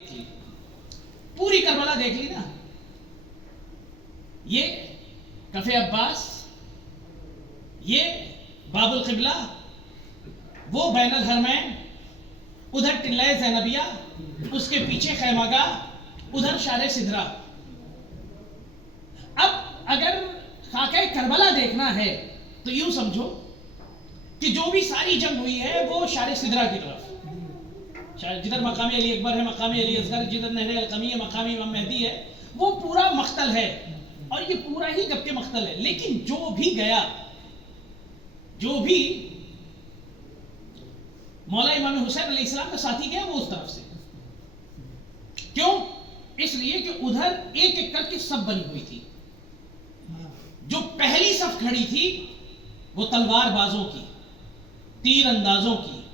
पूरी करबला देख ली ना। ये कफे अब्बास, ये बाबुल किबला, वो बैनल हरमैन, उधर टिल्लाए ज़ैनबिया, उसके पीछे खैमागा, उधर शारे सिदरा। अब अगर खाके करबला देखना है तो यूं समझो कि जो भी सारी जंग हुई है वो शारे सिदरा की तरफ, जिधर मकामी अली अकबर है, मकामी अली असगर, जिधर नहर अलकमी है, मकामी इमाम मेहदी है, वो पूरा मख्तल है और ये पूरा ही जबकि मख्तल है। लेकिन जो भी गया, जो भी मौला इमाम हुसैन अलैहिस्सलाम का साथी गया, वो उस तरफ से। क्यों? इसलिए कि उधर एक एक करके सब बनी हुई थी। जो पहली सफ खड़ी थी वो तलवार बाजों की, तीर अंदाजों की,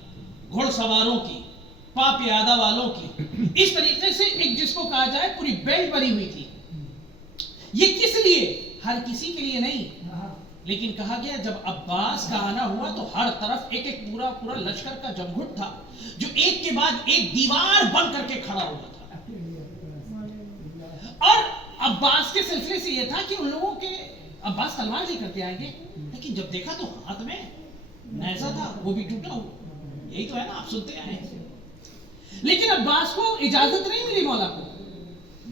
घुड़सवारों की, पापियादा वालों की, इस तरीके से एक जिसको कहा जाए पूरी बेल्ट बनी हुई थी। ये किस लिए? हर किसी के लिए नहीं, लेकिन कहा गया जब अब्बास का आना हुआ तो हर तरफ एक एक पूरा पूरा लश्कर का जमघुट था जो एक के बाद एक दीवार बन करके खड़ा हुआ था। और अब्बास के सिलसिले से यह था कि उन लोगों के अब्बास तलवार लेकर के आएंगे, लेकिन जब देखा तो हाथ में नेज़ा था, वो भी टूटा हुआ। यही तो है ना, आप सुनते आए। लेकिन अब्बास को इजाजत नहीं मिली, मौला को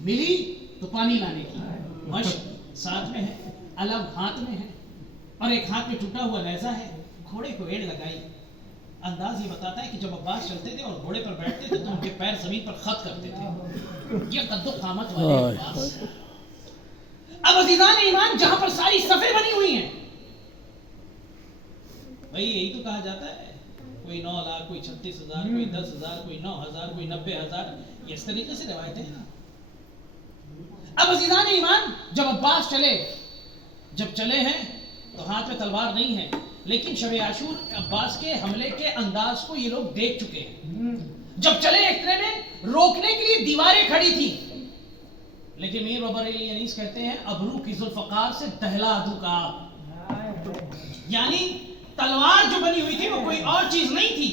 मिली तो पानी लाने की। मश्क साथ में है, अलम हाथ में है और एक हाथ में टूटा हुआ नेज़ा है। घोड़े को एड़ लगाई। अंदाज ये बताता है कि जब अब्बास चलते थे और घोड़े पर बैठते थे तो उनके पैर जमीन पर खत करते थे। ये कद्दो कामत वाले अब्बास। अब अज़ीज़ान ईमान, जहां पर सारी सफ़ें बनी हुई हैं, भाई यही तो कहा जाता है, कोई 9 लाख, कोई 36,000, कोई 10,000, कोई 9,000, कोई 90,000, ये इस तरीके से रिवायतें हैं ना। अब अज़ीज़ान ईमान, जब अब्बास जब चले हैं तो हाथ में तलवार नहीं है, लेकिन शब आशूर अब्बास के हमले के अंदाज को ये लोग देख चुके हैं। जब चले इतने में रोकने के लिए दीवारें खड़ी थी, लेकिन मीर बाबर अली अनीस कहते हैं अबरू की जुल्फ़कार से दहला दूं का, यानी तलवार जो बनी हुई थी वो कोई और चीज नहीं थी,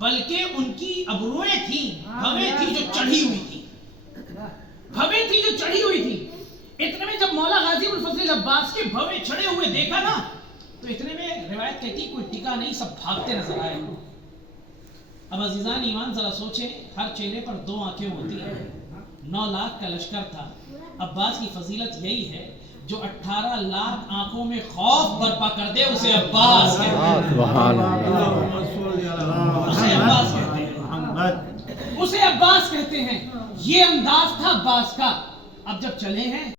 बल्कि उनकी अबरुएं थी, भवें थी जो चढ़ी हुई थी, भवें थी जो चढ़ी हुई थी। इतने में जब मौला गाजी अबुल फजल अब्बास के भवें चढ़े हुए देखा ना, तो इतने में रिवायत कहती कोई टिका नहीं, सब भागते नजर आए। अब अजीजान ईमान जरा सोचे, हर चेहरे पर 2 आंखें होती हैं। 9 लाख का लश्कर था। अब्बास की फजीलत यही है, जो 18 लाख आंखों में खौफ बर्पा कर दे उसे अब्बास कहते हैं। उसे अब्बास कहते हैं। ये अंदाज था अब्बास का। अब जब चले हैं